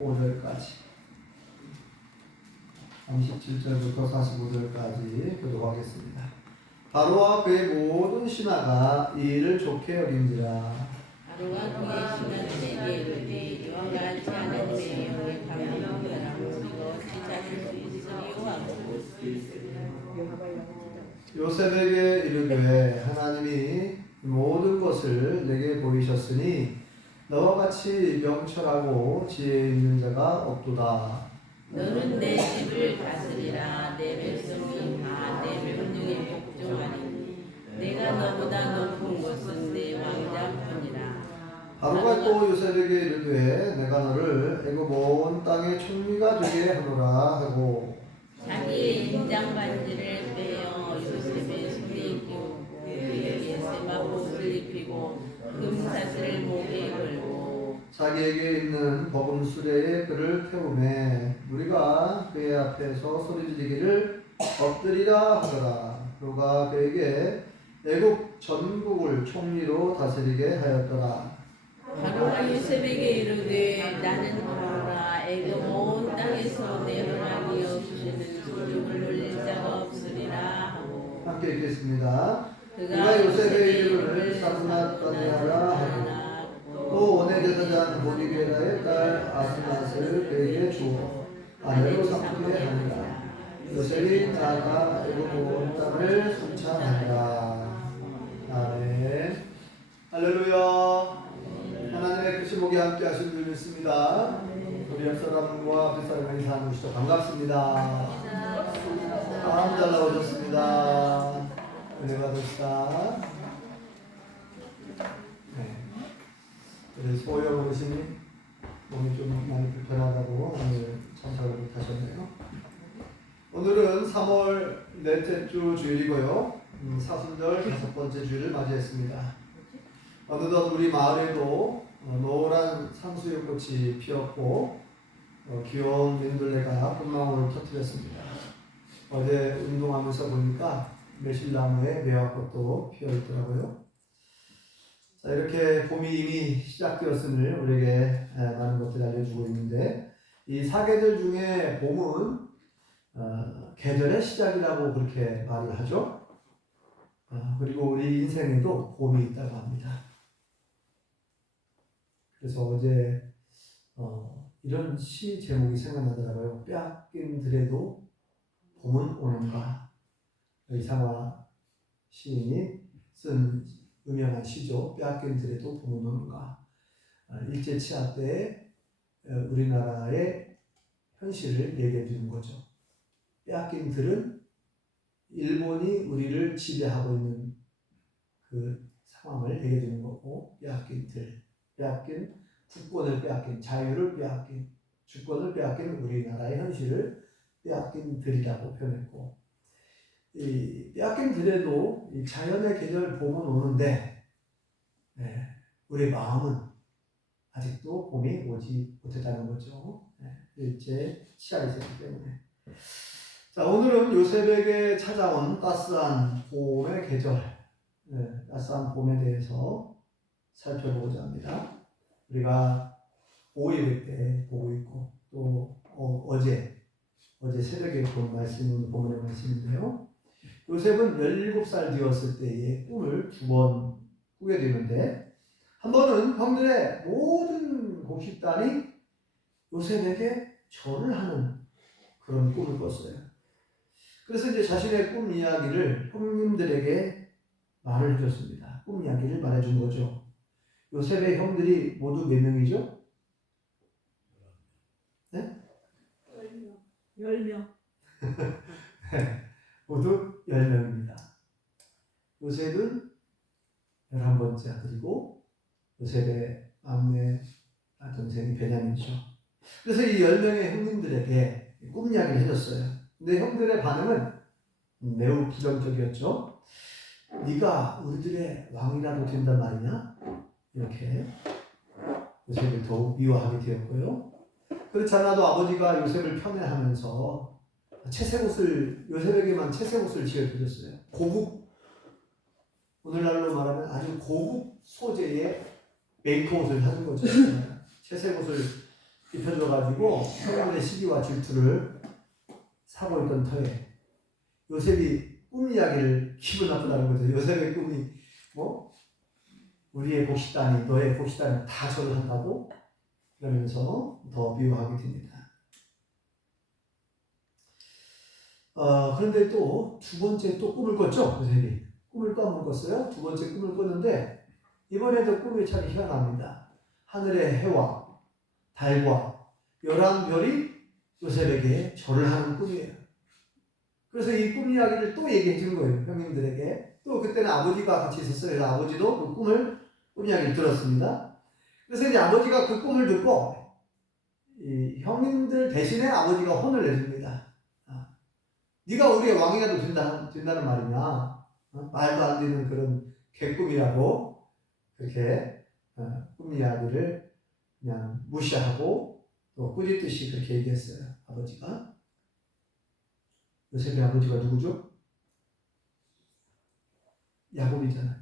5절까지 37절부터 45절까지 교독하겠습니다. 바로와 그의 모든 신하가 이 일을 좋게 여긴지라. 바로와 그의 신하는 내게 이르되 이와 같이 하나님의 영에 감동한 사람은 무엇이 찾을 수 있으리요 하고 요셉에게 이르되 하나님이 모든 것을 내게 보이셨으니 너와 같이 명철하고 지혜 있는 자가 없도다. 너는 내 집을 다스리라. 내 백성이 다 내 명령에 복종하리니 내가 너보다 높은 것은 내 왕자뿐이라. 바로가 또 요셉에게 이르되 내가 너를 애굽 온 땅의 총리가 되게 하노라 하고 자기의 인장 반지를 빼어 요셉의 손에 끼우고 그에게 세마포를 입히고 금사슬을 목에 걸고 자기에게 있는 버금 수레에 그를 태우매 우리가 그의 앞에서 소리지르기를 엎드리라 하더라. 그가 그에게 애굽 전국을 총리로 다스리게 하였더라. 바로가 요셉에게 이르되 나는 바로라. 애굽 온 땅에서 내 허락이 없이는 소중을 놀릴 자가 없으리라 하고 함께 읽겠습니다. 그가 요셉의 이름을 사므낫다니아라 하고 또 원의 제사장 보디게라의 딸 아스낫을 그에게 주어 아내로 삼게 하니라. 요셉이 나아가 애굽 온 땅을 순찰하니라. 아멘. 할렐루야. 하나님의 크신 목에 함께 하신 줄 믿습니다. 우리 옆 사람과 앞에 사람과 인사하는 것이 반갑습니다. 잘 나오셨습니다. 은혜 받으시다. 네. 그래서 소영 어르신이 몸이 좀 많이 불편하다고 오늘 참석을 못하셨네요. 오늘은 3월 넷째 주 주일이고요. 사순절 5번째 주일을 맞이했습니다. 어느덧 우리 마을에도 노란 상수육꽃이 피었고 귀여운 민들레가 꽃망울을 터뜨렸습니다. 어제 운동하면서 보니까 매실나무에 매화꽃도 피어있더라고요. 자, 이렇게 봄이 이미 시작되었음을 우리에게 많은 것들을 알려주고 있는데 이 사계절 중에 봄은 계절의 시작이라고 그렇게 말을 하죠. 그리고 우리 인생에도 봄이 있다고 합니다. 그래서 어제 이런 시 제목이 생각나더라고요. 빼앗긴 들에도 봄은 오는가. 이상화 시인이 쓴 유명한 시죠. 빼앗긴 들에도 봄은 오는가. 일제 치하 때 우리나라의 현실을 얘기해 주는 거죠. 빼앗긴 들은 일본이 우리를 지배하고 있는 그 상황을 얘기해 주는 거고, 빼앗긴 들, 빼앗긴 국권을 빼앗긴, 자유를 빼앗긴, 주권을 빼앗긴 우리나라의 현실을 빼앗긴 들이라고 표현했고, 이 빼앗긴 들에도 이 자연의 계절 봄은 오는데 우리 마음은 아직도 봄이 오지 못했다는 거죠. 일제 치하에 있었기 때문에. 자, 오늘은 요셉에게 찾아온 따스한 봄의 계절, 따스한 봄에 대해서 살펴보고자 합니다. 우리가 5일 때 보고 있고 또 어제 새벽에 본 말씀은 본문의 말씀인데요. 요셉은 17살 되었을 때에 꿈을 2번 꾸게 되는데 한 번은 형들의 모든 곡식단이 요셉에게 절을 하는 그런 꿈을 꿨어요. 그래서 이제 자신의 꿈 이야기를 형님들에게 말을 해줬습니다. 꿈 이야기를 말해준 거죠. 요셉의 형들이 모두 몇 명이죠? 네? 10명. 네, 모두 10명입니다. 요셉은 11번째 아들이고 요셉의 막내 동생이 베냐민이죠. 그래서 이 10명의 형님들에게 꿈 이야기를 해줬어요. 근데 형들의 반응은 매우 부정적이었죠. 네가 우리들의 왕이라도 된단 말이냐? 이렇게 요셉을 더욱 미워하게 되었고요. 그렇지 않아도 아버지가 요셉을 편애하면서 요셉에게만 채색 옷을 지어드렸어요. 고급, 오늘날로 말하면 아주 고급 소재의 메이커 옷을 사준 거죠. 채색 옷을 입혀줘가지고 형님들의 시기와 질투를 사고 있던 터에 요셉이 꿈 이야기를 기분 나쁘다는 거죠. 요셉의 꿈이 뭐 우리의 복식단이 너의 복식단이 다 절을 한다고 그러면서 더 미워하게 됩니다. 그런데 또 두 번째 또 꿈을 꿨죠. 요셉이 꿈을 또 한 번 꿨어요. 두 번째 꿈을 꿨는데 이번에도 꿈이 참 희한합니다. 하늘의 해와 달과 11별이 요셉에게 절을 하는 꿈이에요. 그래서 이 꿈 이야기를 또 얘기해 주는 거예요. 형님들에게. 또 그때는 아버지가 같이 있었어요. 그래서 아버지도 그 꿈 이야기를 들었습니다. 그래서 이제 아버지가 그 꿈을 듣고 이 형님들 대신에 아버지가 혼을 내줍니다. 네가 우리의 왕이라도 된다는 말이냐? 말도 안 되는 그런 개꿈이라고 그렇게 꿈 이야기를 그냥 무시하고 또 꾸짖듯이 그렇게 얘기했어요. 아버지가. 요셉의 아버지가 누구죠? 야곱이잖아요.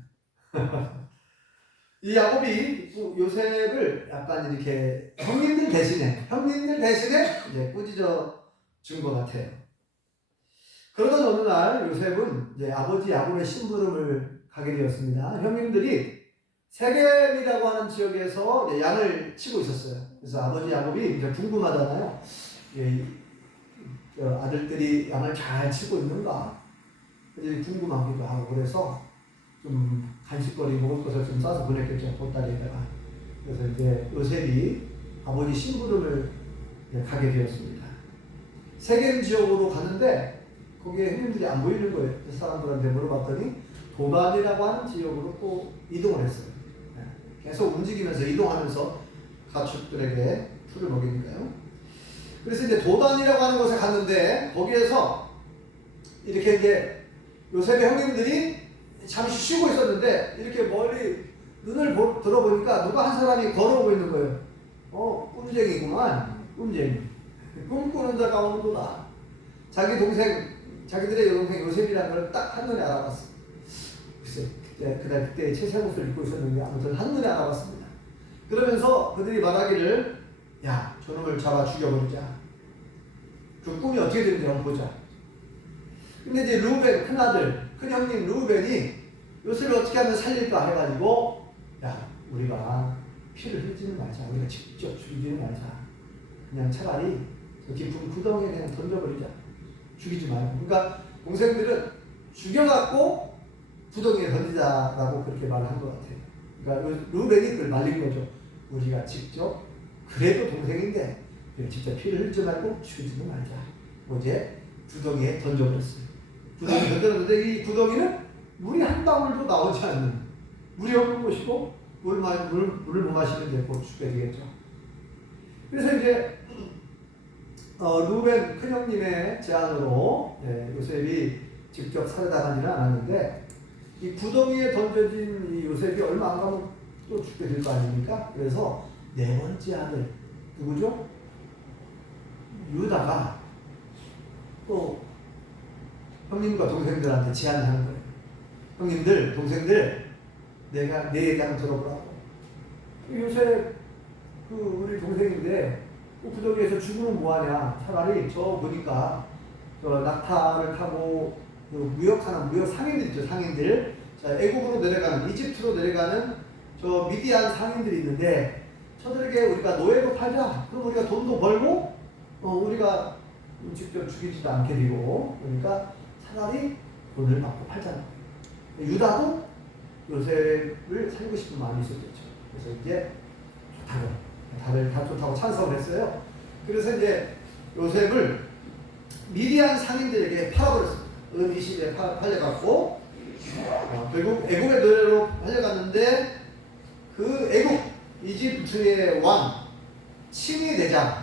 이 야곱이 요셉을 약간 이렇게 형님들 대신에 이제 꾸짖어 준 것 같아요. 그러던 어느 날 요셉은 이제 아버지 야곱의 심부름을 가게 되었습니다. 형님들이 세겜이라고 하는 지역에서 이제 양을 치고 있었어요. 그래서 아버지 야곱이 이제 궁금하잖아요. 아들들이 양을 잘 치고 있는가? 궁금하기도 하고 그래서 좀 간식거리 먹을 것을 좀 싸서 보냈겠죠. 보따리에다가. 그래서 이제 요셉이 아버지 심부름을 가게 되었습니다. 세겜 지역으로 가는데 거기에 형님들이 안 보이는 거예요. 그 사람들한테 물어봤더니 도단이라고 하는 지역으로 또 이동을 했어요. 계속 움직이면서 이동하면서 가축들에게 풀을 먹이니까요. 그래서 이제 도단이라고 하는 곳에 갔는데 거기에서 이렇게 이제 요셉의 형님들이 잠시 쉬고 있었는데 이렇게 멀리 눈을 들어보니까 누가 한 사람이 걸어오고 있는 거예요. 꿈쟁이구만. 꿈쟁이. 꿈꾸는 자가 오는구나. 자기들의 여동생 요셉이라는 걸 딱 한눈에 알아봤어요. 글쎄, 그때 채색 옷을 입고 있었는데 아무튼 한눈에 알아봤습니다. 그러면서 그들이 말하기를 야, 저놈을 잡아 죽여버리자. 그 꿈이 어떻게 되는지 한번 보자. 근데 이제 루벤, 큰아들, 큰형님 루벤이 요셉을 어떻게 하면 살릴까 해가지고 야, 우리가 피를 흘리지는 말자. 우리가 직접 죽이지는 말자. 그냥 차라리 저 깊은 구덩이에 그냥 던져버리자. 죽이지 말고. 그러니까 동생들은 죽여갖고 구덩이에 던지자라고 그렇게 말을 한 것 같아요. 그러니까 루벤이 그걸 말린 거죠. 우리가 직접 그래도 동생인데 직접 피를 흘리지 말고 죽이지는 말자. 어제 구덩이에 던져버렸어요. 구덩이에 던졌는데 이 구덩이는 물이 한 방울도 나오지 않는 물이 없는 곳이고 물을 못 마시는데 곧 죽게 되겠죠. 그래서 이제 루벤 큰형님의 제안으로 요셉이 직접 살해당하지는 않았는데 이 구덩이에 던져진 이 요셉이 얼마 안 가면 또 죽게 될 거 아닙니까? 그래서 네 번째 아들 누구죠? 유다가 또 형님과 동생들한테 제안을 하는 거예요. 형님들, 동생들, 내가 내 얘기 한번 들어보라고. 요셉 우리 동생인데 구덩이에서 죽으면 뭐하냐. 차라리 저 보니까 저 낙타를 타고 무역하는 무역 상인들 있죠. 상인들. 자, 애국으로 내려가는, 이집트로 내려가는 저 미디안 상인들이 있는데 저들에게 우리가 노예로 팔자. 그럼 우리가 돈도 벌고 우리가 직접 죽이지도 않게 되고 그러니까 차라리 돈을 받고 팔자는 거예요. 유다도 요셉을 살고 싶은 마음이 있었겠죠. 그래서 이제 다들 다 좋다고 찬성을 했어요. 그래서 이제 요셉을 미디안 상인들에게 팔아버렸습니다. 은이십에 팔려갔고 결국 애국의 노예로 팔려갔는데 그 애국 이집트의 왕 칭의 대장,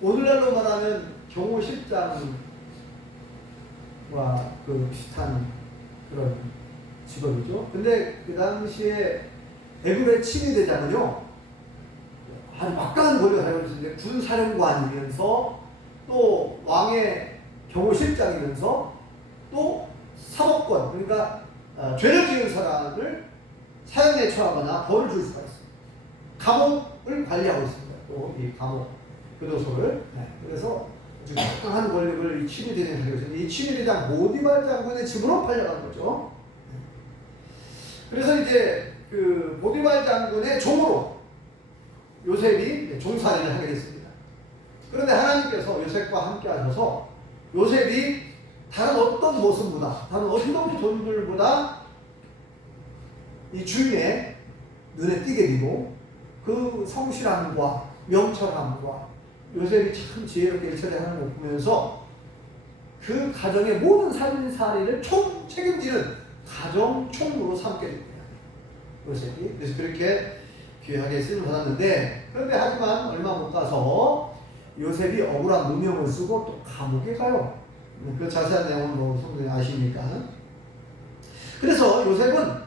오늘날로 말하면 경호실장과 그 비슷한 그런 직업이죠. 근데 그 당시에 애국의 칭의 대장은요 아주 막강한 권력을 가지고 있었는데 군사령관이면서 또 왕의 경호실장이면서 또 사법권, 그러니까 죄를 지은 사람을 사형에 처하거나 벌을 줄 수가 있어요. 감옥을 관리하고 있습니다. 또 이 감옥 교도소를. 그래서 아주 강한 권력을 이 친위대장이 가지고 있었는데 이 친위대장 보디발 장군의 집으로 팔려간 거죠. 그래서 이제 그 보디발 장군의 종으로 요셉이 종살이를 하게 됐습니다. 그런데 하나님께서 요셉과 함께 하셔서 요셉이 다른 어떤 모습보다, 다른 어떤 존들보다 이 주인의 눈에 띄게 되고 그 성실함과 명철함과 요셉이 참 지혜롭게 일처리하는 걸 보면서 그 가정의 모든 살림살이를 총 책임지는 가정 총무로 삼게 됩니다. 요셉이. 그래서 그렇게 귀하게 쓰임을 받았는데, 그런데 하지만 얼마 못 가서 요셉이 억울한 누명을 쓰고 또 감옥에 가요. 그 자세한 내용은 뭐 성도님 아시니까. 그래서 요셉은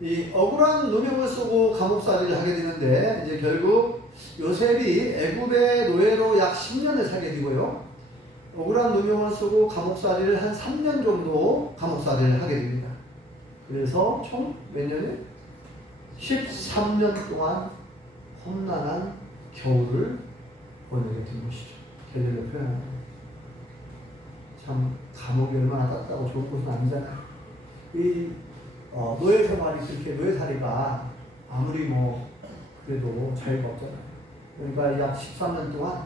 이 억울한 누명을 쓰고 감옥살이를 하게 되는데, 이제 결국 요셉이 애굽의 노예로 약 10년을 살게 되고요. 억울한 누명을 쓰고 감옥살이를 한 3년 정도 감옥살이를 하게 됩니다. 그래서 총 몇 년에? 13년 동안 험난한 겨울을 보내게 된 것이죠. 계절을 표현하는. 참 감옥이 얼마나 따뜻하고 좋은 곳은 아니잖아요. 이 노예 생활이 그렇게 노예살이가 아무리 뭐 그래도 자유가 없잖아요. 그러니까 약 13년 동안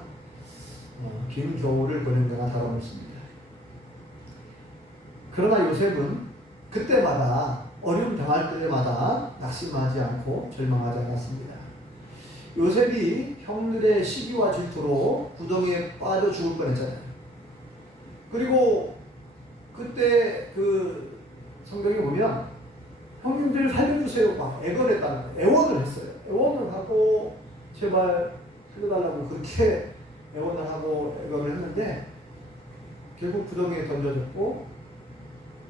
긴 겨울을 보낸 데가 다름없습니다. 그러나 요셉은 그때마다 어려움 당할 때마다 낙심하지 않고 절망하지 않았습니다. 요셉이 형들의 시기와 질투로 구덩이에 빠져 죽을 뻔했잖아요. 그리고 그때 그 성경에 보면 형님들 살려주세요 막 애걸했다는 거예요. 애원을 했어요. 애원을 하고 제발 살려달라고 그렇게 애원을 하고 애걸을 했는데 결국 구덩이에 던져졌고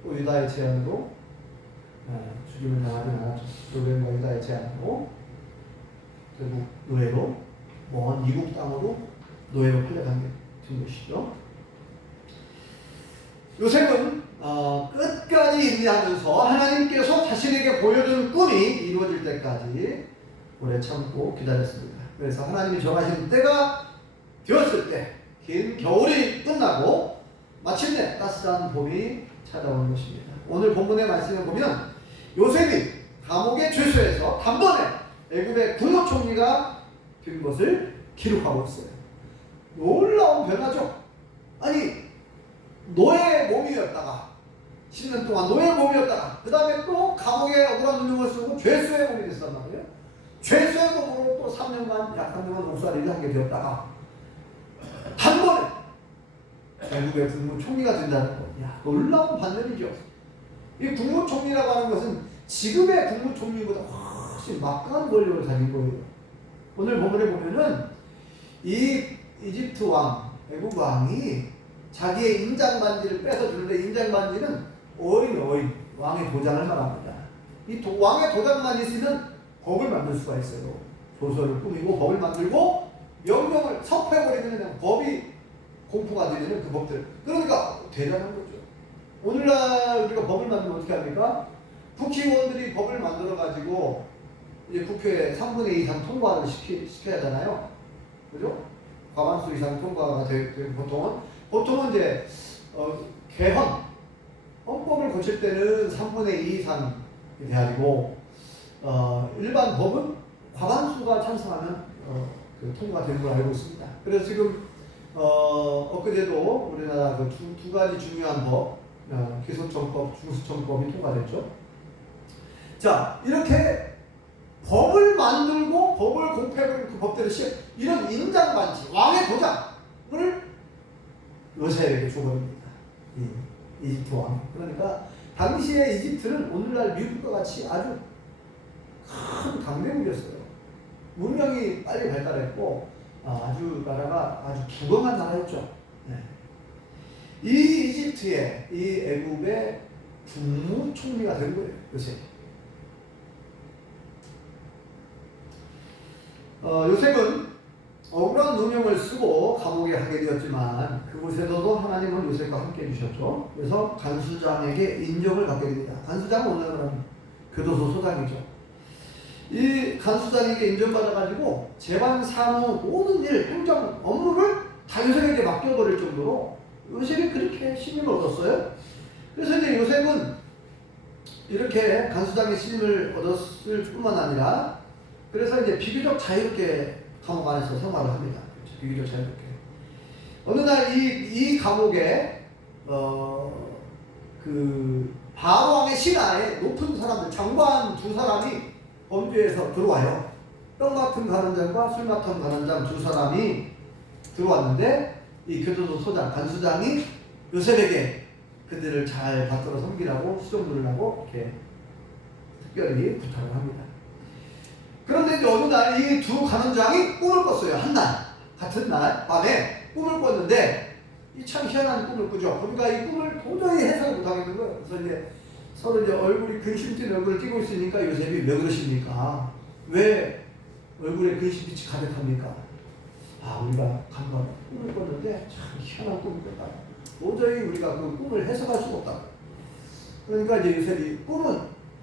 또 유다의 제안으로 죽임을 당하지 않았죠. 로벤과 유다의 제안으로 결국 노예로 먼 이국 땅으로 노예로 팔려간 된 것이죠. 요셉은 끝까지 인내하면서 하나님께서 자신에게 보여준 꿈이 이루어질 때까지 오래 참고 기다렸습니다. 그래서 하나님이 정하신 때가 되었을 때 긴 겨울이 끝나고 마침내 따스한 봄이 찾아오는 것입니다. 오늘 본문의 말씀을 보면 요셉이 감옥의 죄수에서 단번에 애굽의 국무총리가 된 것을 기록하고 있어요. 놀라운 변화죠. 아니 노예 몸이었다가 10년 동안 노예 몸이었다가 그 다음에 또 감옥에 억울한 누명을 쓰고 죄수의 몸이 됐단 말이에요. 죄수의 몸으로 또 3년간 약 3년간 목살이를 하게 되었다가 단번에 애굽의 국무총리가 된다는 거. 야, 놀라운 반전이죠. 이 국무총리라고 하는 것은 지금의 국무총리보다 훨씬 막강한 권력을 가진 거예요. 오늘 본문에 보면은 이 이집트 왕, 애굽 왕이 자기의 인장반지를 뺏어주는데 인장반지는 어인, 왕의 도장을 말합니다. 이 왕의 도장만 있으면 법을 만들 수가 있어요. 조서를 꾸미고 법을 만들고 명령을 섭해버리면 그냥 법이 공포가 되면 그 법들. 그러니까 대단한 거죠. 오늘날 우리가 법을 만들면 어떻게 합니까? 국회의원들이 법을 만들어가지고 이제 국회에 3분의 2 이상 통과를 시켜야 하잖아요. 그죠? 과반수 이상 통과가 되고 보통은 이제 개헌 헌법을 고칠 때는 3분의 2 이상이 돼야 되고 일반 법은 과반수가 찬성하면 그 통과되는 걸 알고 있습니다. 그래서 지금 엊그제도 우리나라 그 두 가지 중요한 법, 기소청법, 중수청법이 통과됐죠. 자, 이렇게 법을 만들고 법을 공표해버린 그 법대로 이런 인장반지, 왕의 도장을 요셉에게 줘버립니다. 이집트 왕. 그러니까 당시의 이집트는 오늘날 미국과 같이 아주 큰 강대국이었어요. 문명이 빨리 발달했고 아주 나라가 아주 부강한 나라였죠. 네. 이 이집트의 이 애굽의 국무총리가 된 거예요. 요셉. 요셉은 억울한 누명을 쓰고 감옥에 가게 되었지만 그곳에서도 하나님은 요셉과 함께 해주셨죠. 그래서 간수장에게 인정을 받게 됩니다. 간수장은 오늘날 교도소 소장이죠. 이 간수장에게 인정받아가지고 재반 사무 모든 일 행정 업무를 다 요셉에게 맡겨버릴 정도로 요셉이 그렇게 신임을 얻었어요. 그래서 이제 요셉은 이렇게 간수장의 신임을 얻었을 뿐만 아니라 그래서 이제 비교적 자유롭게 감옥 안에서 생활을 합니다. 비교적 자유롭게. 어느 날 이 감옥에 그 바로 왕의 신하에 높은 사람들 장관 두 사람이 범죄에서 들어와요. 떡 맡은 간원장과 술 맡은 간원장 두 사람이 들어왔는데 이 교도소 소장 간수장이 요셉에게 그들을 잘 받들어 섬기라고 수종 누르라고 이렇게 특별히 부탁을 합니다. 그런데 이제 어느 날 이 두 간원장이 꿈을 꿨어요. 한 날 같은 날 밤에 꿈을 꿨는데 이 참 희한한 꿈을 꾸죠. 그러니까 이 꿈을 도저히 해석을 못하겠는 거예요. 그래서 이제 서로 이제 얼굴이 근심 띤 얼굴을 띄고 있으니까 요셉이 왜 그러십니까? 왜 얼굴에 근심빛이 가득합니까? 아, 우리가 간밤에 꿈을 꿨는데 참 희한한 꿈을 꿨다. 도저히 우리가 그 꿈을 해석할 수가 없다. 그러니까 이제 요셉이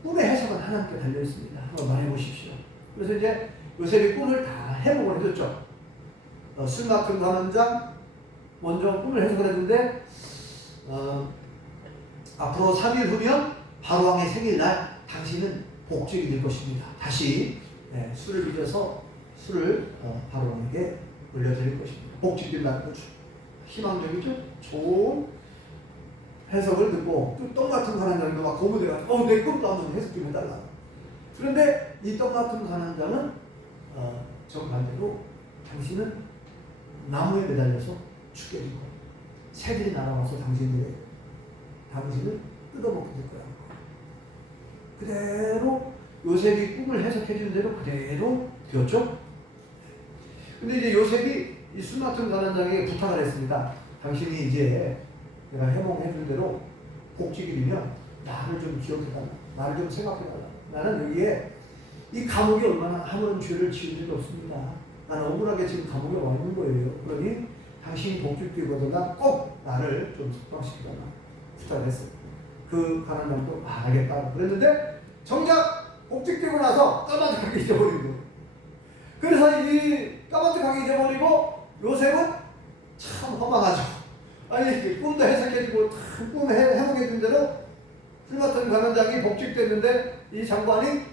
꿈의 해석은 하나님께 달려 있습니다. 한번 말해 보십시오. 그래서 이제 요셉이 꿈을 다 해석을 해줬죠. 술 맡은 간원장 먼저 꿈을 해석을 했는데 앞으로 3일 후면 바로 왕의 생일날 당신은 복직이 될 것입니다. 다시 술을 빚어서 술을 바로 왕에게 올려드릴 것입니다. 복직이 된다는 거죠. 희망적이죠? 좋은 해석을 듣고 또 떡 같은 간원장도 막 고무돼가지고 내 꿈도 한번 해석 좀 해달라. 그런데 이 떡 같은 간원장은 정반대로 당신은 나무에 매달려서 죽게 될 거야. 새들이 날아와서 당신을 뜯어먹게 될 거야. 그대로 요셉이 꿈을 해석해 준 대로 그대로 되었죠. 근데 이제 요셉이 이 술 맡은 간원장에게 부탁을 했습니다. 당신이 이제 내가 해몽해 준 대로 복직이 되면 나를 좀 기억해달라. 나를 좀 생각해달라. 나는 여기에 이 감옥이 얼마나 아무런 죄를 지은 적이 없습니다. 나는 억울하게 지금 감옥에 와 있는 거예요. 그러니 당신이 복직되거나 꼭 나를 좀 석방시키거나 부탁을 했어요. 그 간원장도 알겠다고 그랬는데 정작 복직되고 나서 까마득하게 잊어버린 거예요. 그래서 이 까마득하게 잊어버리고 요셉은 참 허망하죠. 아니 꿈도 해석해주고 꿈 해석해준 대로 술 맡은 간원장이 복직됐는데 이 장관이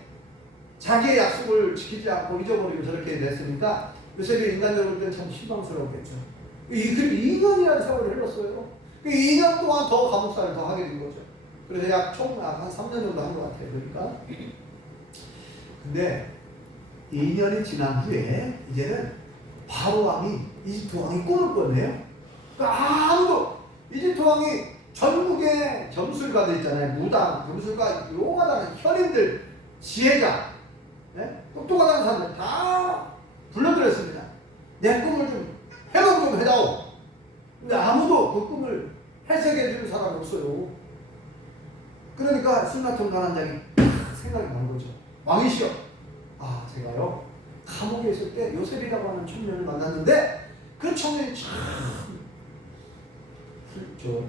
자기의 약속을 지키지 않고 잊어버리고 저렇게 됐으니까 요셉이 인간적으로 볼 때는 참 실망스러웠겠죠. 2년이라는 세월을 흘렀어요. 2년 동안 더 감옥살이를 더 하게 된 거죠. 그래서 총 한 3년 정도 한 것 같아요. 그러니까. 근데 2년이 지난 후에 이제는 바로 왕이 이집트 왕이 꿈을 꿨네요. 그러니까 아무도 이집트 왕이 전국에 점술가들 있잖아요. 무당, 점술가, 용하다는 현인들, 지혜자, 똑똑하다는 사람들 다 불러들였습니다. 내 꿈을 좀 해석 좀 해다오. 근데 아무도 그 꿈을 해석해 주는 사람이 없어요. 그러니까 술 맡은 간원장이 생각이 나는 거죠. 왕이시여, 제가요 감옥에 있을 때 요셉이라고 하는 청년을 만났는데 그 청년이 참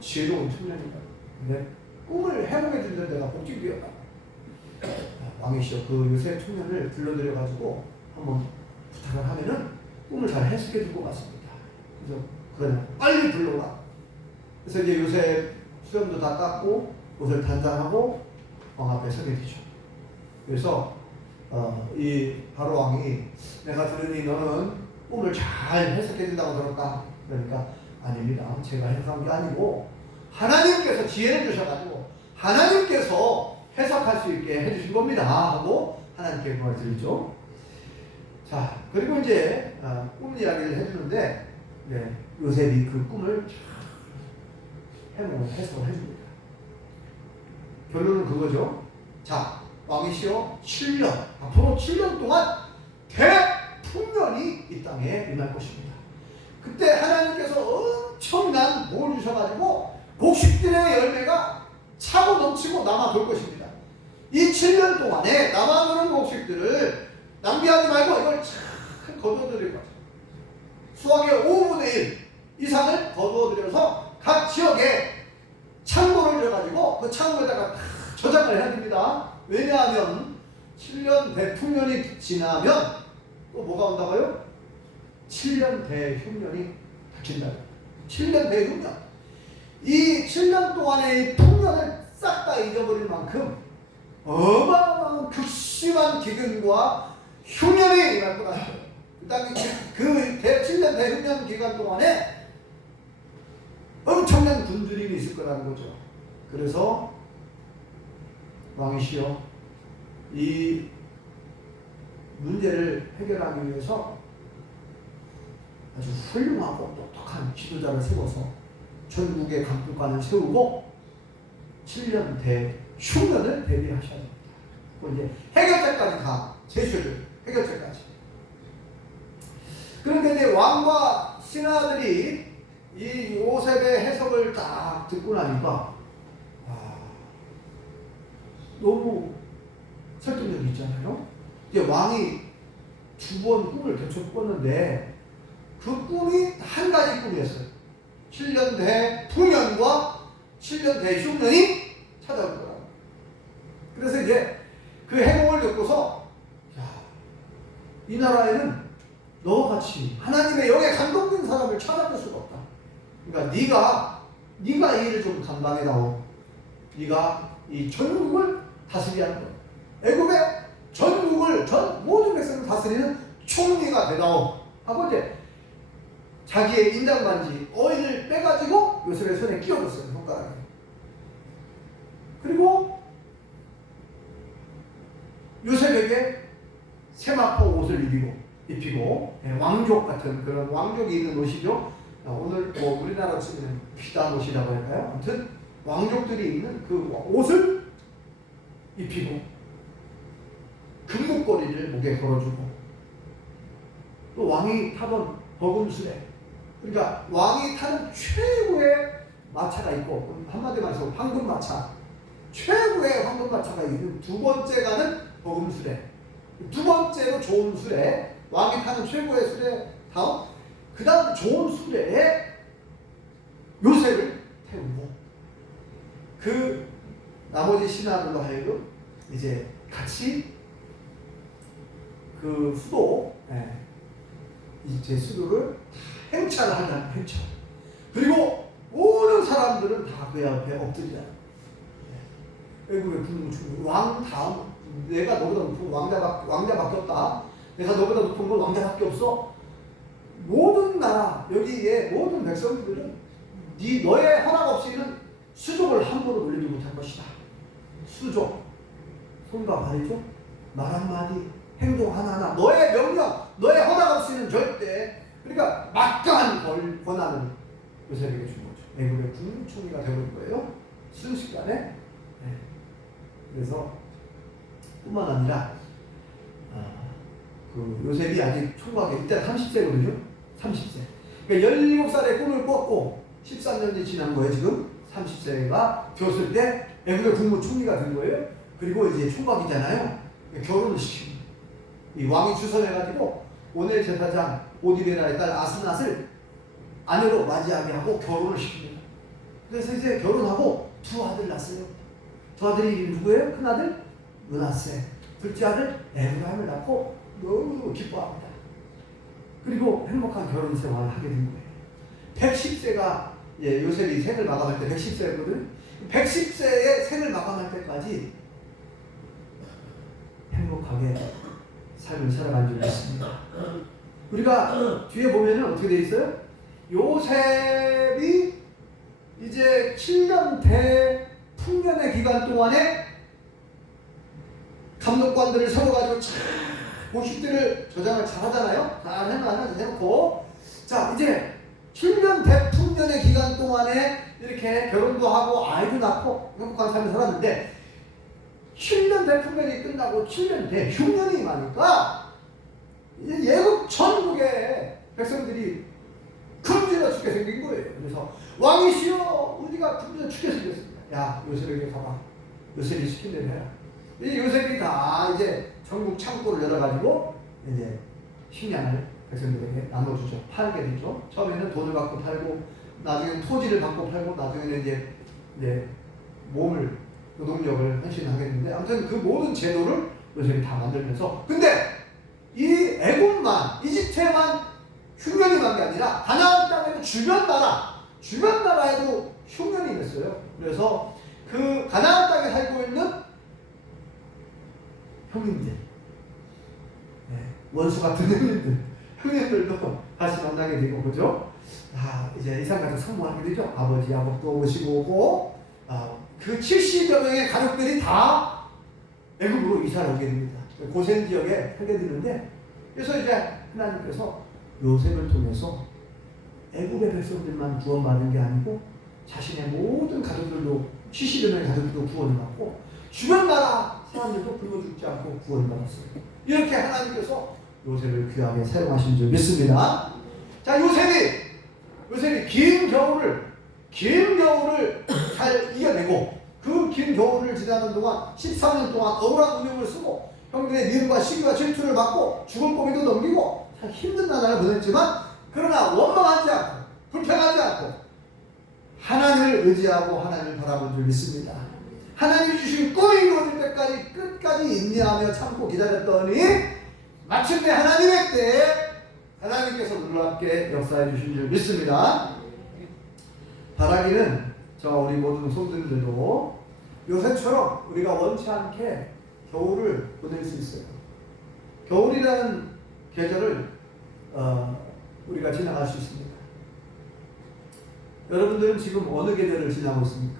지혜로운 청년이다. 근데 꿈을 해몽해 준데 내가 복직되었다. 왕이시여, 그 요셉 청년을 불러들여가지고 한번 부탁을 하면은 꿈을 잘 해석해 줄 것 같습니다. 그래서 그러냐, 빨리 불러라. 그래서 이제 요셉 수염도 다 깎고 옷을 단장하고 왕 앞에 서게 되죠. 그래서 이 바로 왕이 내가 들으니 너는 꿈을 잘 해석해 준다고 들었다. 그러니까 아닙니다. 제가 해석한 게 아니고 하나님께서 지혜를 주셔가지고 하나님께서 해석할 수 있게 해주신 겁니다 하고 하나님께 말을 드리죠. 자, 그리고 이제 꿈 이야기를 해주는데 요셉이 그 꿈을 해석을 해줍니다. 결론은 그거죠. 자, 왕이시여 7년, 앞으로 7년 동안 대풍년이 이 땅에 임할 것입니다. 그때 하나님께서 엄청난 복을 주셔가지고 곡식들의 열매가 차고 넘치고 남아 돌 것입니다. 이 7년 동안에 남아도는 곡식들을 낭비하지 말고 이걸 잘 거두어드릴 거죠. 수확의 5분의 1 이상을 거두어들여서 각 지역에 창고를 들여가지고 그 창고에다가 다 저장을 해야 됩니다. 왜냐하면 7년 대풍년이 지나면 또 뭐가 온다고요? 7년 대흉년이 닥친다. 7년 대흉년. 이 7년 동안의 이 풍년을 싹 다 잊어버릴 만큼 어마어마한 극심한 기근과 흉년이 임할 것 같아요. 그다음에 그 7년 대흉년 기간 동안에 엄청난 굶주림이 있을 거라는 거죠. 그래서 왕이시여, 이 문제를 해결하기 위해서 아주 훌륭하고 똑똑한 지도자를 세워서 전국의 감독관을 세우고 7년 대흉년을 대비하셔야 됩니다. 그리고 이제 해결책까지 다 제시해줘요. 해결책까지. 그런데 이제 왕과 신하들이 이 요셉의 해석을 딱 듣고 나니까 너무 설득력이 있잖아요. 이제 왕이 2번 꿈을 계속 꿨는데 그 꿈이 한 가지 꿈이었어요. 7년 대풍년과 7년 대흉년이 찾아올 거라고. 그래서 이제 그 해몽을 듣고서 이 나라에는 너와 같이 하나님의 영에 감동된 사람을 찾아볼 수가 없다. 그러니까 네가 이 일을 좀 감당해다오. 네가 이 전국을 다스리게 하는 거야. 애굽의 전국을 모든 백성을 다스리는 총리가 되다오 하고 이제 자기의 인장반지 어인을 빼가지고 요셉의 손에 끼워줬어요. 손가락에. 그리고 요셉에게 세마포 옷을 입히고 왕족 같은 그런 왕족이 입는 옷이죠. 오늘 뭐 우리나라 치면 비단 옷이라고 할까요? 아무튼 왕족들이 입는 그 옷을 입히고 금목걸이를 목에 걸어주고 또 왕이 타던 버금수레, 그러니까 왕이 타는 최고의 마차가 있고, 한마디로 말해서 황금마차, 최고의 황금마차가 있는 두 번째 가는 버금수레, 두 번째로 좋은 수레, 왕이 타는 최고의 수레 다음 그 다음 좋은 수레에 요셉을 태우고 그 나머지 신하들로 하여금 이제 같이 그 수도, 이제 수도를 행차를 하는 행차. 그리고 모든 사람들은 다 그 앞에 엎드리라. 외국의 분노충 왕 다음 내가 너보다 높은 왕자밖에 없다. 내가 너보다 높은 건 왕자밖에 없어. 모든 나라 여기에 모든 백성들은 너의 허락 없이는 수족을 함부로 놀리지 못할 것이다. 수족, 손과 발이죠. 말 한마디, 행동 하나하나, 너의 명령, 너의 허락 없이는 절대. 그러니까 막강한 권한을 요셉에게 준 거죠. 애굽의 국무총리가 되는 거예요. 순식간에. 그래서 뿐만 아니라 그 요셉이 아직 총각이 이때 30세거든요. 30세. 그러니까 17살에 꿈을 꿨고 13년이 지난 거예요. 지금 30세가 되었을 때 애굽의 국무총리가 된 거예요. 그리고 이제 총각이잖아요. 결혼을 시킵니다. 이 왕이 추선해가지고 오늘 제사장 오디베라의 딸 아스낫을 아내로 맞이하게 하고 결혼을 시킵니다. 그래서 이제 결혼하고 두 아들 낳았어요. 두 아들이 누구예요? 큰 아들 므낫세, 둘째 아들 에브라임을 낳고 너무 기뻐합니다. 그리고 행복한 결혼 생활을 하게 된 거예요. 110세가 요셉이 생을 마감할 때 110세거든. 110세의 생을 마감할 때까지 행복하게 삶을 살아간 적이 있습니다. 우리가 뒤에 보면은 어떻게 되어 있어요? 요셉이 이제 7년 대풍년의 기간 동안에 감독관들을 세워가지고 고식들을 저장을 잘 하잖아요. 잘 해놓고 자 이제 7년 대풍년의 기간 동안에 이렇게 결혼도 하고 아이도 낳고 행복한 삶을 살았는데 7년 대풍년이 끝나고 7년 대흉년이 임하니까 이제 예국 전국의 백성들이 굶주려 죽게 생긴 거예요. 그래서 왕이시여 우리가 굶주려 죽게 생겼습니다. 야 요셉에게 가봐. 요셉이 시킨 대로 해라. 이 요셉이 다 이제 전국 창고를 열어가지고 이제 식량을 백성들에게 나눠주죠. 팔게 되죠. 처음에는 돈을 받고 팔고, 나중에는 토지를 받고 팔고, 나중에는 이제 몸을, 노동력을 헌신하게 되는데, 아무튼 그 모든 제도를 요셉이 다 만들면서. 근데 이 애굽만, 이집트에만 흉년이 난 게 아니라 가나안 땅에도 주변 나라에도 흉년이 임했어요. 그래서 그 가나안 땅에 살고 있는 형님들, 원수 같은 형님들도 다시 만나게 되고, 그죠? 이제 이삭가족 상봉하게 되죠. 아버지, 야곱도 오시고 오고, 그 70여 명의 가족들이 다 애굽으로 이사를 오게 됩니다. 고센 지역에 살게 되는데, 그래서 이제 하나님께서 요셉을 통해서 애굽의 백성들만 구원받은 게 아니고 자신의 모든 가족들도 70여 명의 가족들도 구원을 받고 주변 나라 사람들도 굶어 죽지 않고 구원을 받았어요. 이렇게 하나님께서 요셉을 귀하게 사용하신 줄 믿습니다. 자, 요셉이 긴 겨울을 잘 이겨내고, 그 긴 겨울을 지나는 동안 13년 동안 억울한 운명을 쓰고 형들의 미움과 시기와 질투를 받고 죽을 고비도 넘기고 참 힘든 나날을 보냈지만, 그러나 원망하지 않고 불평하지 않고 하나님을 의지하고 하나님을 바라본 줄 믿습니다. 하나님이 주신 꿈이 이루어질 때까지 끝까지 인내하며 참고 기다렸더니 마침내 하나님의 때에 하나님께서 놀랍게 역사해 주신 줄 믿습니다. 바라기는 우리 모든 성도들도 요셉처럼 우리가 원치 않게 겨울을 보낼 수 있어요. 겨울이라는 계절을 우리가 지나갈 수 있습니다. 여러분들은 지금 어느 계절을 지나고 있습니까?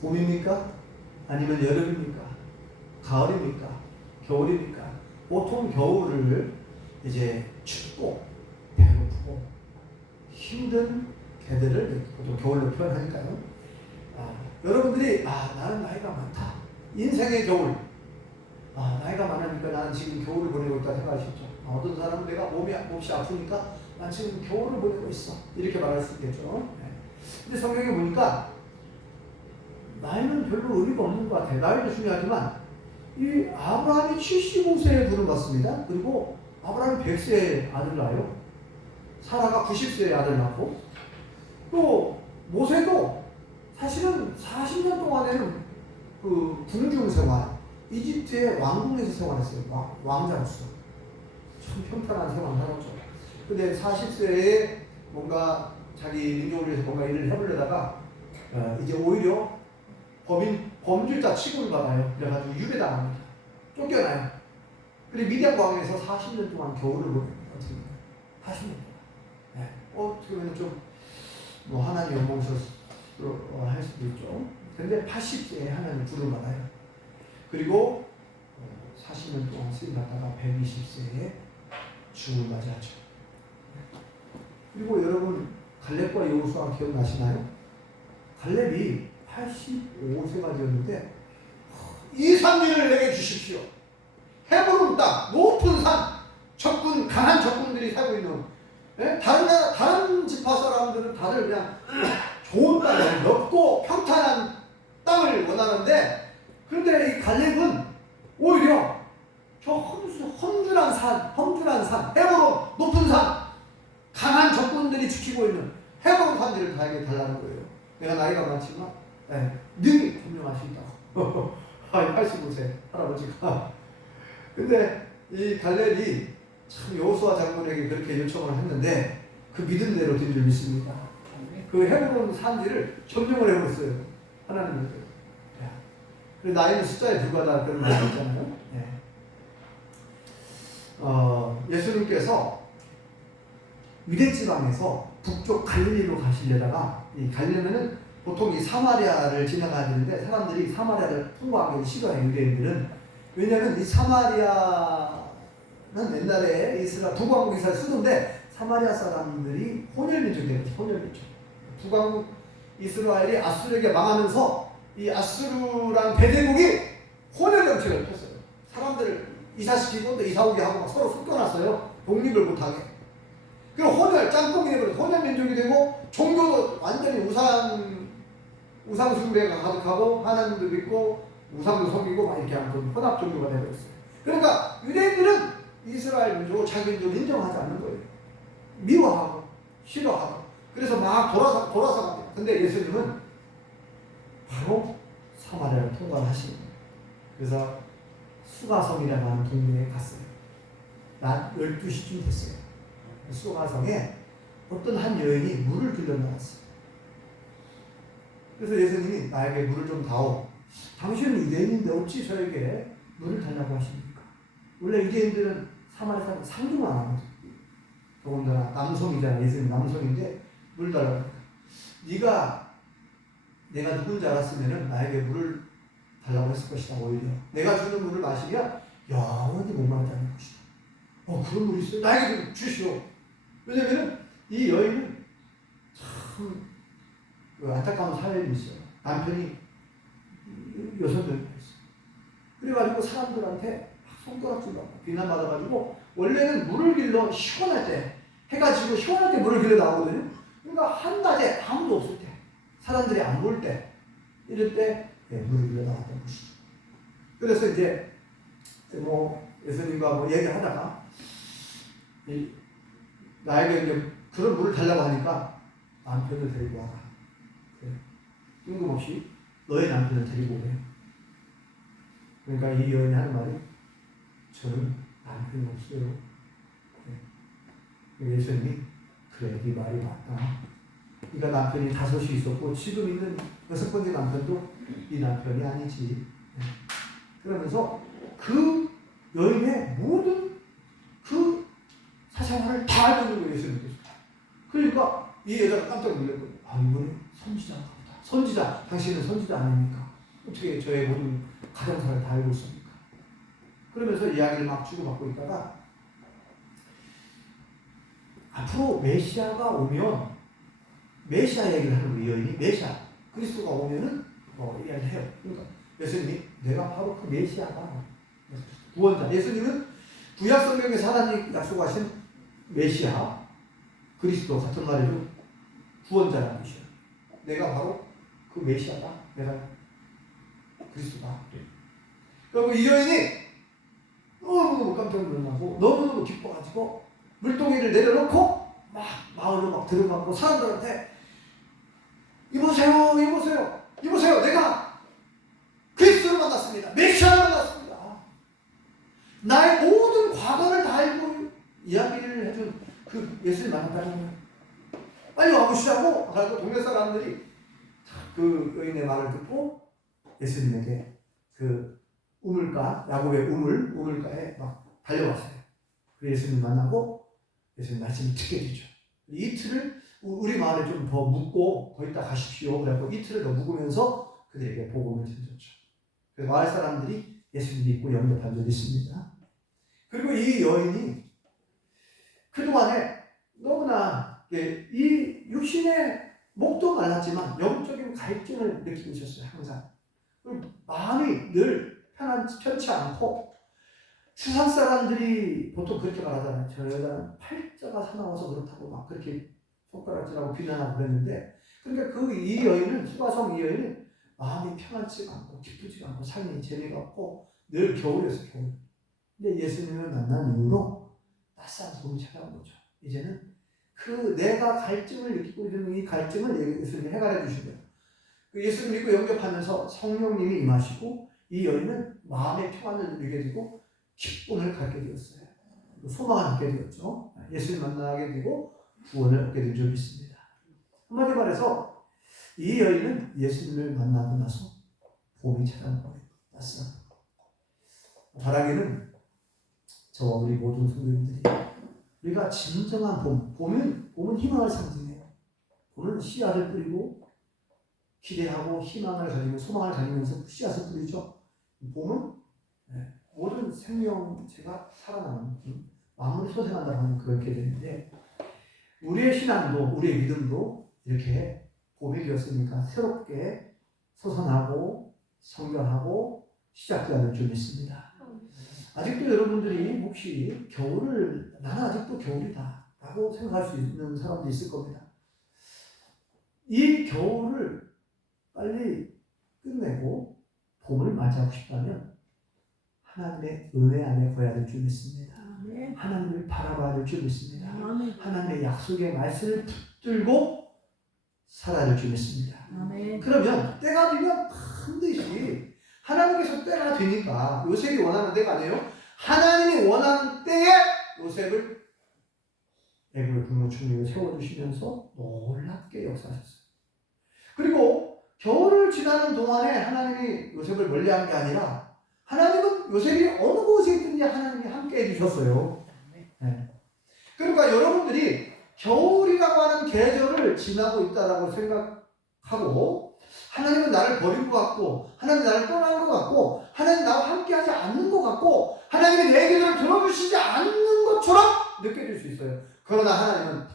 봄입니까? 아니면 여름입니까? 가을입니까? 겨울입니까? 보통 겨울을 이제 춥고 배고프고 힘든 계절을 보통 겨울로 표현하니까요. 여러분들이 나는 나이가 많다. 인생의 겨울. 나이가 많으니까 나는 지금 겨울을 보내고 있다 생각하시죠. 어떤 사람은 내가 몸이 아프니까 난 지금 겨울을 보내고 있어. 이렇게 말할 수 있겠죠. 근데 성경에 보니까 나이는 별로 의미가 없는 것 같아요. 나이도 중요하지만 이 아브라함이 75세에 부름받습니다. 그리고 아브라함이 100세에 아들 낳아요. 사라가 90세에 아들 낳고, 또 모세도 사실은 40년 동안에는 그 궁중 생활, 이집트의 왕궁에서 생활했어요. 왕자로서. 참 평탄한 생활을 살았죠. 근데 40세에 뭔가 자기 민족을 위해서 뭔가 일을 해보려다가 이제 오히려 범죄자 취급을 받아요. 그래가지고 유배당합니다. 쫓겨나요. 그리고 미디안 광야에서 40년 동안 겨울을 보냅니다. 어떻게 보면 40년 동안. 어떻게 보면 좀 하나님 연봉스러워 할 수도 있죠. 근데 80세에 하나님 부름을 받아요. 그리고 40년 동안 쓰임받다가 120세에 죽음을 맞이하죠. 그리고 여러분 갈렙과 여호수아 기억나시나요? 갈렙이 85세가 되었는데 이 산지를 내게 주십시오. 헤브론 땅, 높은 산, 강한 적군들이 살고 있는, 다른 지파 사람들은 다들 그냥 좋은 땅을, 넓고 평탄한 땅을 원하는데, 그런데 이 갈렙은 오히려 저 험준한 산, 헤브론 높은 산, 강한 적군들이 지키고 있는 헤브론 산지를 다에게 달라는 거예요. 내가 나이가 많지만 능히 분명할 수 있다고. 85세 할아버지가. 근데 이 갈렙이 참 여호수아 장군에게 그렇게 요청을 했는데 그 믿음대로 된 줄 믿습니다. 그 헤브론 산지를 점령을 해버렸어요. 하나님께서. 그래서 나이는 숫자에 불과하다 그런 말이 있잖아요. 예수님께서 유대지방에서 북쪽 갈릴리로 가시려다가, 이 갈릴리는 보통 이 사마리아를 지나가야 되는데 사람들이 사마리아를 통과하기 싫어해요. 유대인들은. 왜냐하면 이 사마리아는 옛날에 북왕국 이스라엘 수도인데 사마리아 사람들이 혼혈민족이에요. 혼혈민족. 북왕국 이스라엘이 아수르에게 망하면서 이 아수르랑 대제국이 혼혈 정책을 폈어요. 사람들을 이사시키고 또 이사오게 하고 막 서로 섞어놨어요. 독립을 못하게. 그리고 짬뽕이 되버려서 혼혈민족이 되고, 종교도 완전히 우상숭배가 가득하고 하나님도 믿고 우상도 섬기고 막 이렇게 하는 혼합 종교가 되버렸어요. 그러니까 유대인들은 이스라엘 민족을 자기 민족을 인정하지 않는 거예요. 미워하고 싫어하고. 그래서 막 돌아서 갑니다. 근데 예수님은 바로 사마리아를 통과하십니다. 그래서 수가성이라고 하는 동네에 갔어요. 낮 12시쯤 됐어요. 수가성에 어떤 한 여인이 물을 길러 나왔어요. 그래서 예수님이 나에게 물을 좀 다오. 당신은 유대인인데 어찌 저에게 물을 달라고 하십니까? 원래 유대인들은 사마리아 사람 상주만 안 하거든. 더군다나 남성이잖아. 예수님 남성인데 물 달라고 하니까. 네가 내가 누군지 알았으면 나에게 물을 달라고 했을 것이다. 오히려 내가 주는 물을 마시면 영원히 목마르지 않을 것이다. 그런 물이 있어요? 나에게 좀 주시오. 왜냐면은 이 여인은 참 안타까운 사연이 있어요. 남편이 여성들이 있어요. 그래가지고 사람들한테 손가락질 받고 비난받아가지고 원래는 물을 길러 시원할 때 해가 지고 시원할 때 물을 길러 나오거든요. 그러니까 한낮에 아무도 없을 때 사람들이 안 볼 때 이럴 때 물을 길러 나왔던 것이죠. 그래서 이제 예수님과 얘기하다가 나에게 이제 그런 물을 달라고 하니까 남편을 데리고 와라. 뜬금없이 너의 남편을 데리고 오래. 그러니까 이 여인이 하는 말이 저는 남편이 없어요. 예수님이 그래 네 말이 맞다. 네가 남편이 5이 있었고 지금 있는 6번째 남편도 네 남편이 아니지. 그러면서 그 여인의 모든 그 사생활을 다 알고 있는 거예요. 예수님께서. 그러니까 이 여자가 깜짝 놀랐거든요. 이분은 선지자인가 보다. 선지자, 당신은 선지자 아닙니까? 어떻게 저의 모든 가정사를 다 알고 있습니까? 그러면서 이야기를 막 주고받고 있다가 앞으로 메시아가 오면 메시아 얘기를 하는 이 여인이 메시아 그리스도가 오면은 이야기를 해요. 그러니까 예수님이 내가 바로 그 메시아가 구원자. 예수님은 구약 성경에서 하나님 약속하신 메시아 그리스도 같은 말이죠. 구원자라는 뜻이에요. 내가 바로 그 메시아다. 내가 그리스도다. 그리고 이 여인이 너무너무 깜짝 놀라고 너무너무 기뻐가지고 물동이를 내려놓고 막 마을로 막 들어가고 사람들한테 이보세요, 이보세요, 이보세요. 내가 그리스도를 만났습니다. 메시아를 만났습니다. 나의 모든 과거를 다 알고 이야기를 해준 그 예수를 만났다는 거예요. 빨리 와보시라고 하고 동네 사람들이 그 여인의 말을 듣고 예수님에게 그 우물가, 야곱의 우물가에 막 달려왔어요. 그 예수님 만나고 예수님 말씀을 듣게 되죠. 이틀을 우리 마을에 좀 더 묵고 더 있다 가십시오. 그래서 이틀을 더 묵으면서 그들에게 복음을 전했죠. 그래서 마을 사람들이 예수님 믿고 영접한 적이 있습니다. 그리고 이 여인이 그동안에 너무나 이 육신의 목도 말랐지만 영적인 갈증을 느끼고 있었어요. 항상. 마음이 늘 편치 않고 세상 사람들이 보통 그렇게 말하잖아요. 저 여자는 팔자가 사나워서 그렇다고 막 그렇게 손가락질하고 비난하고 그랬는데 그러니까 이 여인은 수가성 이 여인은 마음이 편안치가 않고 기쁘지가 않고 삶이 재미가 없고 늘 겨울이었어요. 겨울. 근데 예수님을 만난 이후로 낯선 봄이 찾아온 거죠. 이제는 그 내가 갈증을 느끼고 있는 이 갈증을 예수님이 해결해 주신 거예요. 그 예수님 믿고 영접하면서 성령님이 임하시고 이 여인은 마음의 평안을 누리게 되고 기쁨을 갖게 되었어요. 소망을 갖게 되었죠. 예수님 만나게 되고 구원을 얻게 된 적이 있습니다. 한마디 말해서 이 여인은 예수님을 만나고 나서 봄이 찾아온 거예요. 낯선. 바라기는 저와 우리 모든 성도님들이 우리가 진정한 봄은 희망을 상징해요. 봄은 씨앗을 뿌리고 기대하고 희망을 가지고 소망을 가지면서 씨앗을 뿌리죠. 봄은 모든 생명체가 살아나는 만물이 소생한다고 하는 그렇게 되는데 우리의 신앙도 우리의 믿음도 이렇게 봄이 되었으니까 새롭게 솟아나고 성장하고 시작되어야 될 줄 믿습니다. 아직도 여러분들이 혹시 나는 아직도 겨울이다 라고 생각할 수 있는 사람도 있을 겁니다. 이 겨울을 빨리 끝내고 봄을 맞이하고 싶다면 하나님의 은혜 안에 거해야 될 줄 믿습니다. 하나님을 바라봐야 될 줄 믿습니다. 하나님의 약속의 말씀을 붙들고 살아야 될 줄 믿습니다. 그러면 때가 되면 반드시 하나님께서 때가 되니까 요셉이 원하는 때가 아니에요. 하나님이 원하는 때에 요셉을 애굽의 국무총리로 세워주시면서 놀랍게 역사하셨어요. 그리고 겨울을 지나는 동안에 하나님이 요셉을 멀리한 게 아니라 하나님은 요셉이 어느 곳에 있든지 하나님이 함께 해주셨어요. 네. 그러니까 여러분들이 겨울이라고 하는 계절을 지나고 있다라고 생각하고 하나님은 나를 버린 것 같고 하나님 나를 떠난 것 같고 하나님 나와 함께하지 않는 것 같고 하나님이 내 기도를 들어주시지 않는 것처럼 느껴질 수 있어요. 그러나 하나님은 다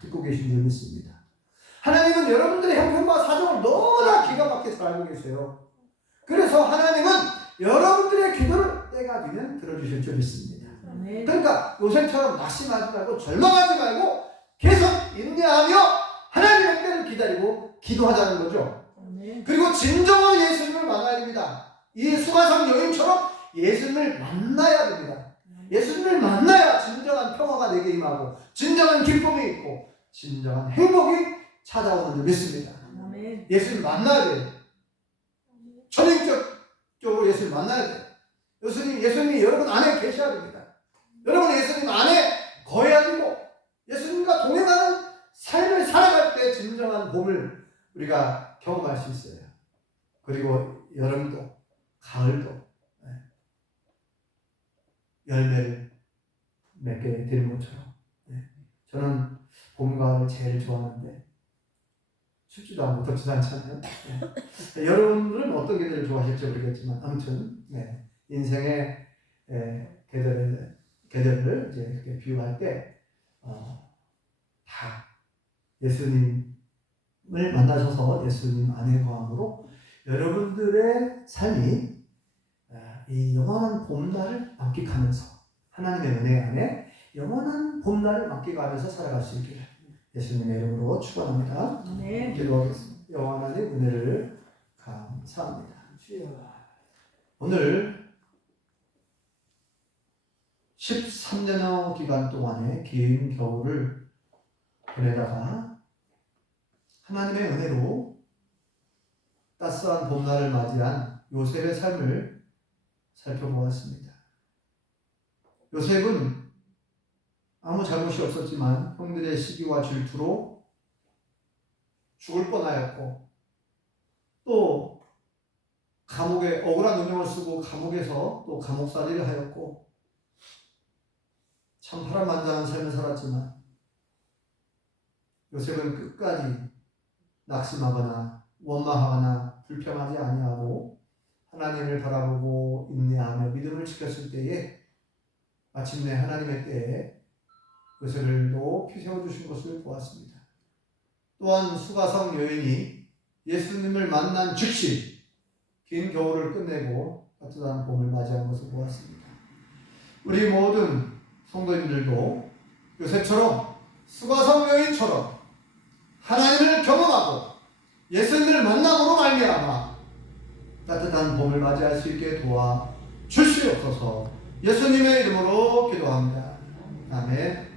듣고 계신 줄 믿습니다. 하나님은 여러분들의 형편과 사정을 너무나 기가 막히게 잘 알고 계세요. 그래서 하나님은 여러분들의 기도를 때가 되면 들어주실 줄 믿습니다. 그러니까 요셉처럼 낙심하지 말고 절망하지 말고 계속 인내하며 하나님의 때를 기다리고 기도하자는 거죠. 그리고 진정한 예수님을 만나야 됩니다. 이 수가성 여인처럼 예수님을 만나야 됩니다. 예수님을 만나야 진정한 평화가 내게 임하고 진정한 기쁨이 있고 진정한 행복이 찾아오는 줄 믿습니다. 예수님 만나야 돼요. 전인격적으로 예수님 만나야 돼요. 예수님이 여러분 안에 계셔야 됩니다. 여러분 예수님 안에 거해야 되고 예수님과 동행하는 삶을 살아갈 때 진정한 봄을 우리가 경험할 수 있어요. 그리고 여름도 가을도 열매를 맺게 되는 것처럼 저는 봄, 가을을 제일 좋아하는데 춥지도 않고 덥지도 않잖아요. 여러분들은 어떤 계절을 좋아하실지 모르겠지만 아무튼 인생의 계절을 이제 이렇게 비유할 때 다 예수님을 만나셔서 예수님 안에 거함으로 여러분들의 삶이 이 영원한 봄날을 만끽하면서 하나님의 은혜 안에 영원한 봄날을 만끽하면서 살아갈 수 있기를 예수님의 이름으로 축원합니다. 기도하겠습니다. 영원 하나님 은혜를 감사합니다. 오늘 13년여 기간 동안의 긴 겨울을 보내다가 하나님의 은혜로 따스한 봄날을 맞이한 요셉의 삶을 살펴보았습니다. 요셉은 아무 잘못이 없었지만 형들의 시기와 질투로 죽을 뻔하였고 또 감옥에 억울한 운명을 쓰고 감옥에서 또 감옥살이를 하였고 참 파란만장한 삶을 살았지만 요셉은 끝까지 낙심하거나 원망하거나 불평하지 아니하고 하나님을 바라보고 인내하며 믿음을 지켰을 때에 마침내 하나님의 때에 요셉을 높이 세워주신 것을 보았습니다. 또한 수가성 여인이 예수님을 만난 즉시 긴 겨울을 끝내고 따뜻한 봄을 맞이한 것을 보았습니다. 우리 모든 성도님들도 요셉처럼 수가성 여인처럼 하나님을 경험하고 예수님을 만남으로 말미암아 따뜻한 봄을 맞이할 수 있게 도와 주시옵소서. 예수님의 이름으로 기도합니다. 아멘.